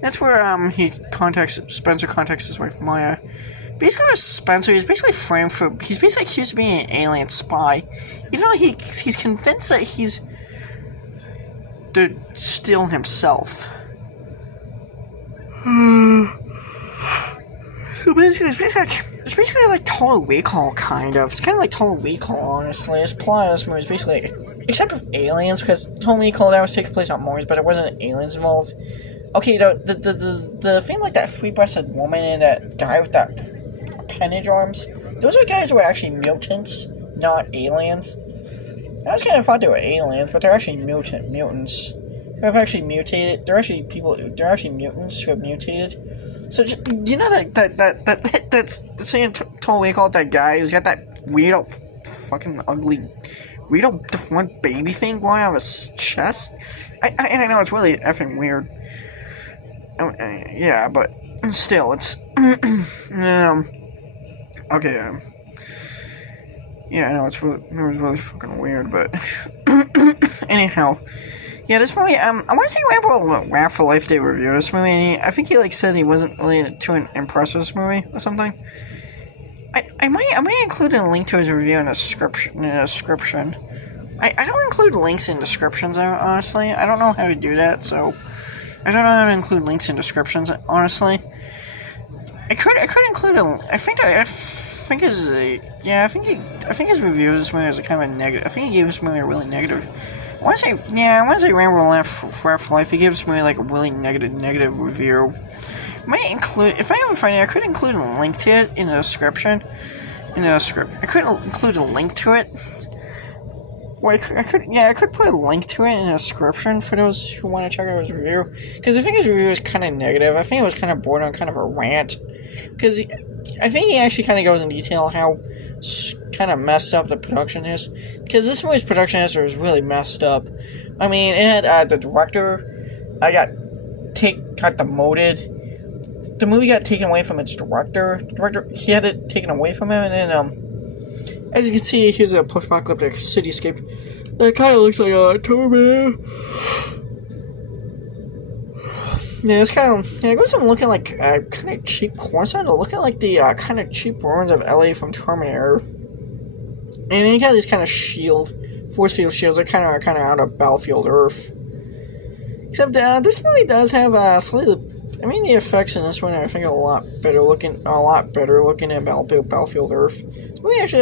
That's where Spencer contacts his wife Maya. Basically, Spencer, he's basically framed for. He's basically accused of being an alien spy, even though he's convinced that he's still himself. So basically, it's basically like Total Recall, kind of. It's kind of like Total Recall, honestly. This plot of this movie is basically, except with aliens, because Total Recall, that was taking place on Mars, but there wasn't aliens involved. Okay, the thing like that free-breasted woman and that guy with that appendage arms, those are guys who are actually mutants, not aliens. I was kind of thought they were aliens, but they're actually mutants who have actually mutated. They're actually mutants who have mutated. So you know that's saying Total Recall, that guy who's got that weird, fucking ugly, weird deformed baby thing growing out of his chest. I know it's really effing weird. Yeah, but still, it's okay. Yeah, I know it was really fucking weird, but anyhow, yeah, this movie. I want to say Rambo for Life Day review this movie. And I think he said he wasn't really too impressed with this movie or something. I might include a link to his review in the description. I don't include links in descriptions, honestly. I don't know how to do that, so I don't know how to include links in descriptions, honestly. I could include I think his review of this movie is a kind of a negative. I think he gave this movie a really negative. I want to say Rambo for Life. He gives this movie like a really negative review. Might include, if I ever find it, I could include a link to it in the description. I could include a link to it. Well, I could put a link to it in the description for those who want to check out his review. Because I think his review is kind of negative. I think it was kind of borderline kind of a rant. Because I think he actually kind of goes in detail how kind of messed up the production is. Because this movie's production history was really messed up. I mean, it had the director got demoted. The movie got taken away from its director. He had it taken away from him, and then as you can see, here's a post-apocalyptic cityscape that kind of looks like a Terminator. Yeah, it's kind of, it goes from looking like kind of cheap porn star to looking like the kind of cheap ruins of LA from Terminator. And then you got these kind of force field shields that kind of are out of Battlefield Earth. Except this movie does have slightly. I mean, the effects in this one I think are a lot better looking than Battlefield Earth. This movie actually